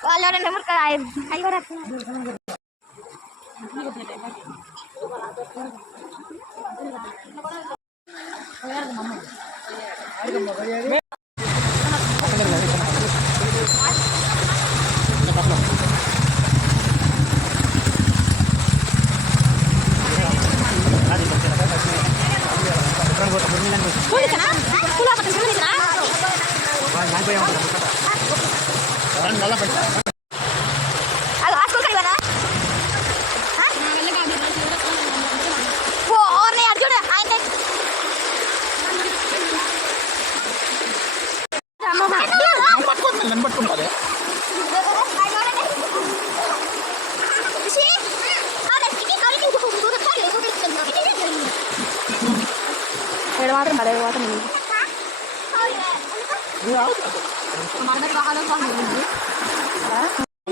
Kalau orang nomor kalah, ayo orang.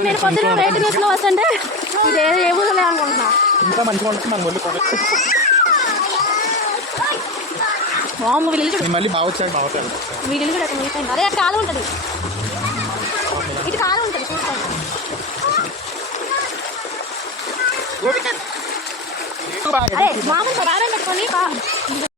నేను పొద్దున rate న్యూస్లో వస్తుంటే ఇది ఏ ఊళ్ళో అనుకుంటున్నా ఇంకా మంచిగా ఉంటుంది మన ఊళ్ళో మామూలు వీళ్ళు మళ్ళీ బాగా వచ్చాడు బాగుంటాడు వీళ్ళు కూడా అదే అటు కాలు ఉంటుంది ఇటు కాలు ఉంటుంది చూసుకోండి అదే మామూలు రావడం పెట్టుకొని